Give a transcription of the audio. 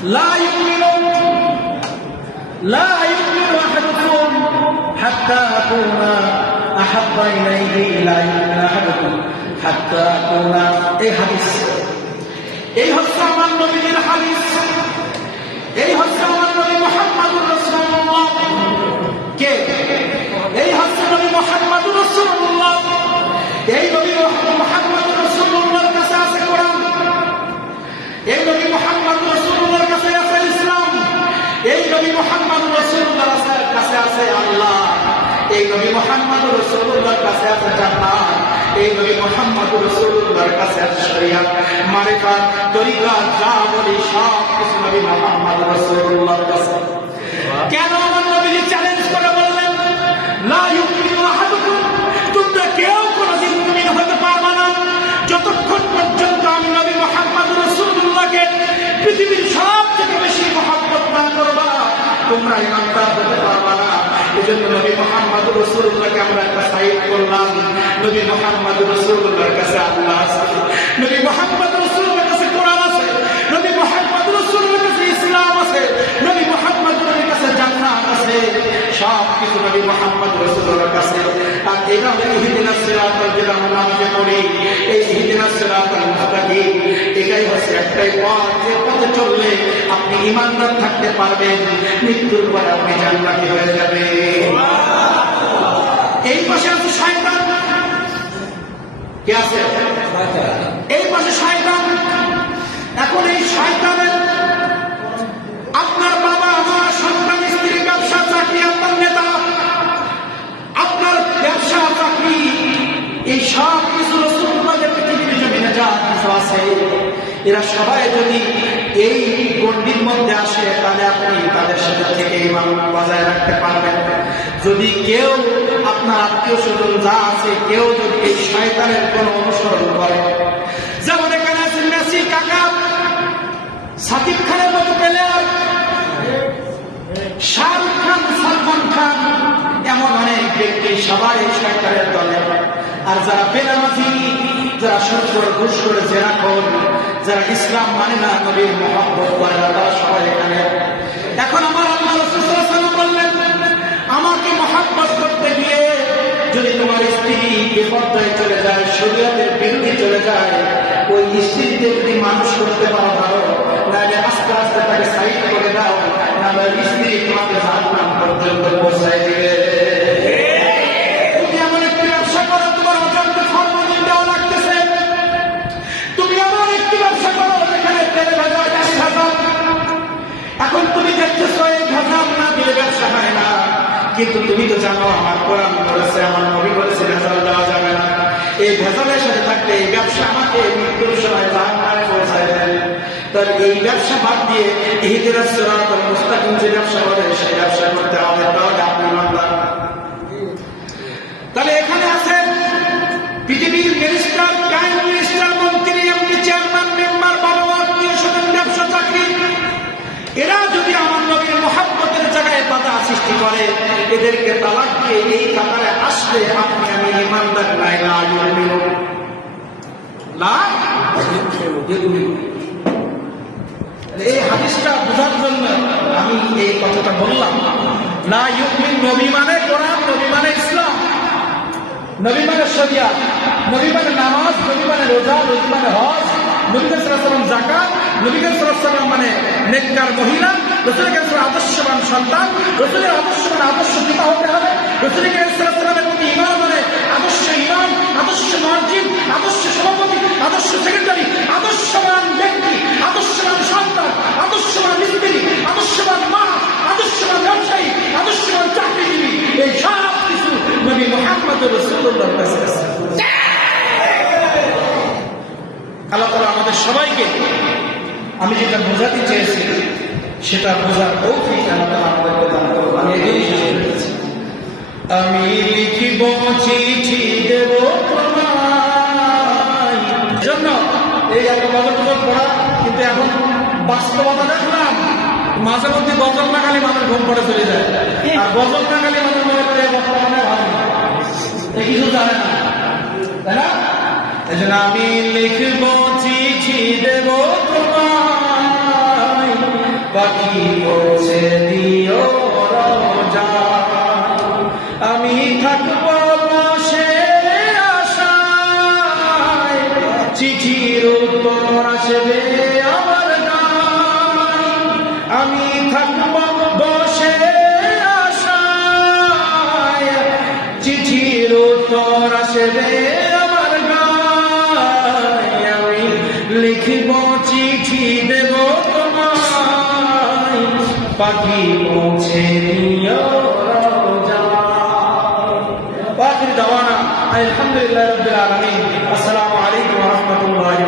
লা ইউমিনু আহাদুকুম হাত্তা আকুনা আহাব্বা ইলাইহি লা ইউমিনু আহাদুকুম হাত্তা আকুনা। এই হাদিস, এই হচ্ছে আমার নবীর হাদিস, এই হচ্ছে আমার নবী মুহাম্মদুর রাসূলুল্লাহ। কে? এই হচ্ছে নবী মুহাম্মদুর রাসূলুল্লাহ। এই নবী মুহাম্মদুর রাসূলুল্লাহর কাছে আছে কোরআন, এই নবী মুহাম্মদুর রাসূলুল্লাহর কাছে আছে ইসলাম, এই নবী মুহাম্মদুর রাসূলুল্লাহর কাছে আছে আল্লাহ, এই নবী মুহাম্মদুর রাসূলুল্লাহর কাছে আছে জান্নাত, এই নবী মুহাম্মদুর রাসূলুল্লাহর কাছে আছে শরিয়াত, মারিফাত, তরিকা, যা বলি সব কিছু নবী মুহাম্মদুর রাসূলুল্লাহর কাছে। কেন আমার নবী চ্যালেঞ্জ করে বললেন লা ইউমিনু আহাদুকুম, তোমরা কেউ কোনদিন মুমিন হতে পারবে না যতক্ষণ পর্যন্ত আমি নবী মুহাম্মদুর রাসূলুল্লাহকে পৃথিবীর সবচেয়ে বেশি মহব্বত না করবা, তোমরা ঈমানদার হতে পারবে না। এজন্য নবী মুহাম্মদুর রাসূলুল্লাহকে আমরা একটা সাইড করলাম। নবী মুহাম্মদুর রাসূলুল্লাহর কাছে আল্লাহ আছে, নবী মুহাম্মদুর রাসূলুল্লাহর কাছে কোরআন আছে, নবী মুহাম্মদুর রাসূলুল্লাহর কাছে ইসলাম আছে, নবী মুহাম্মদুর কাছে জান্নাত আছে, সব কিছু নবী মুহাম্মদুর রাসূলুল্লাহর কাছে। আর এটা হলো ইহদিনাস সিরাতাল, যেটা আমরা নামাজে পড়ি, এই ইহদিনাস সিরাতাল মুস্তাকিম, এটাই হচ্ছে একটাই পথ, যে পথে চললে আপনি ঈমানদার থাকতে পারবেন, মৃত্যুর পরে আপনি জান্নাতি হয়ে যাবেন। এই পাশে আছে শয়তান, কে আছে? এই পাশে শয়তান। এখন এই শয়তানের আপনার বাবা মা সন্তান স্ত্রী ব্যবসা চাকরি, আপনার নেতা, আপনার ব্যবসা চাকরি, এই সব কিছু রাসূলুল্লাহর পৃথিবীর জমিনে যা কিছু আছে, এরা সবাই যদি এই গণ্ডির মধ্যে আসে তাহলে আপনি তাদের সাথে থেকে ঈমান বজায় রাখতে পারবেন। যদি কেউ আপনার আত্মীয় স্বজন যা আছে কেউ যদি এই শয়তানের কোন অনুসরণ করে, যেমন এখানে আছে মেসি কাকা, সাকিব খানের মতো প্লেয়ার, শাহরুখ খান, সালমান খান, এমন অনেক ব্যক্তি সবাই শয়তানের দলে। আর যারা বেনামাজি, যারা সুদ করে ঘুষ করে জেনা করে, যারা ইসলাম মানে না, নবীর মহব্বত করে না, তারা সবাই এখানে। এখন আমার আল্লাহ রাসূল সাল্লাল্লাহু আলাইহি ওয়াসাল্লাম বললেন, আমাকে মহব্বত করতে গিয়ে যদি তোমার স্ত্রী বিপর্যয়ে চলে যায়, শরীয়তের বিরুদ্ধে চলে যায়, ওই স্ত্রীকে যদি মানুষ করতে পারো ভালো, নাহলে আস্তে আস্তে তাকে সাইড করে দাও, নাহলে স্ত্রী তোমাকে জাহান্নাম পর্যন্ত পৌঁছায় দিবে। তুমি এমন একটি ব্যবসা করো, তোমার অজান্তে ফরমালিন দেওয়া লাগতেছে, তুমি এমন একটি ব্যবসা করো যেখানে তেলে ভেজা, গ্যাস ভেজা। এখন তুমি দেখতেছো এই ভেজাল না দিলে ব্যবসা হয় না, কিন্তু তুমি তো জানো আমার কোরআন বলেছে, আমার নবী বলেছে ভেজাল দেওয়া যাবে না। এই ভেজালের সাথে থাকলে এই ব্যবসা আমাকে মৃত্যুর সময় জাহান্নামে পৌঁছায় দেয়। তাহলে এই ব্যবসা বাদ দিয়ে ইহদিনাস সিরাতাল মুস্তাকিম যে ব্যবসা করে সেই ব্যবসা করতে হবে, তাহলে আপনি ঈমানদার। তাহলে এখানে আছে পৃথিবীর মিনিস্টার, প্রাইম মিনিস্টার, মন্ত্রী, এমপি, চেয়ারম্যান, মেম্বার, বাবা, আত্মীয় স্বজন, ব্যবসা চাকরি, এরা যদি আমার নবীর মহব্বতের জায়গায় বাধা সৃষ্টি করে, এদেরকে তালাক দিয়ে এই কাতারে আসলে আপনি আমি ঈমানদার নাই। লা ইউমিনু, লা ইউমিনু। এই হাদিসটা বোঝার জন্য আমি এই কথাটা বললাম। লা ইউমিন, নবী মানে কোরআন, নবী মানে ইসলাম, নবী মানে শরিয়াত, নবী মানে নামাজ, নবী মানে রোজা, নবী মানে হজ, নবী সাল্লাল্লাহু আলাইহি ওয়াসাল্লাম যাকাত, নবী সাল্লাল্লাহু আলাইহি ওয়াসাল্লাম মানে নেককার মহিলা, রাসূল সাল্লাল্লাহু আলাইহি ওয়াসাল্লাম আদর্শবান সন্তান, রাসূলের আদর্শ মানে আদর্শ পিতা হতে হবে, রাসূল সাল্লাল্লাহু আলাইহি ওয়াসাল্লামের প্রতি ঈমান মানে আদর্শ ঈমান, আদর্শ মসজিদ, আদর্শ সভাপতি, আদর্শ সেক্রেটারি, আদর্শবান ব্যক্তি, আদর্শবান সন্তান, আদর্শবান স্ত্রী, আদর্শবান মা, আদর্শবান ব্যবসায়ী, আদর্শবান চাকরিজীবী, এই সব কিছু নবী মুহাম্মদুর রাসূলুল্লাহর কাছে আছে। আল্লাহ তাআলা আমাদের সবাইকে, আমি যেটা বোঝাতে চেয়েছি সেটা বোঝার তৌফিক আল্লাহ তাআলা আমাদেরকে দান করুন। আমি এটাই শেষ করেছি। আমি লিখিব চিঠি দেব তোমায়, জন্য এই একটা গজল পড়া, কিন্তু এখন বাস্তবতা দেখলাম মাঝে মধ্যে গজল না খালি মানুষ ঘুম পড়ে চলে যায়, আর গজল না খালি মানুষ মনে করে বর্তমানে ভালো কিছু জানে না, তাই না? এই জন্য আমি লিখব চিঠি দেব তোমায়, পাখি পৌঁছে দিও রওজায়। আমি থাকবো বসে আশায়, চিঠির উত্তর আসবে আমার গায়ে। আমি থাকবো বসে আশায়, চিঠির উত্তর আসবে আমার গায়ে। আমি লিখব চিঠি দেব তোমায়, পাখি পৌঁছে দিও রওজায়। ওয়া আখির দাওয়ানা আলহামদুলিল্লাহি রাব্বিল আলামিন। আসসালামু আলাইকুম ওয়া রাহমাতুল্লাহি।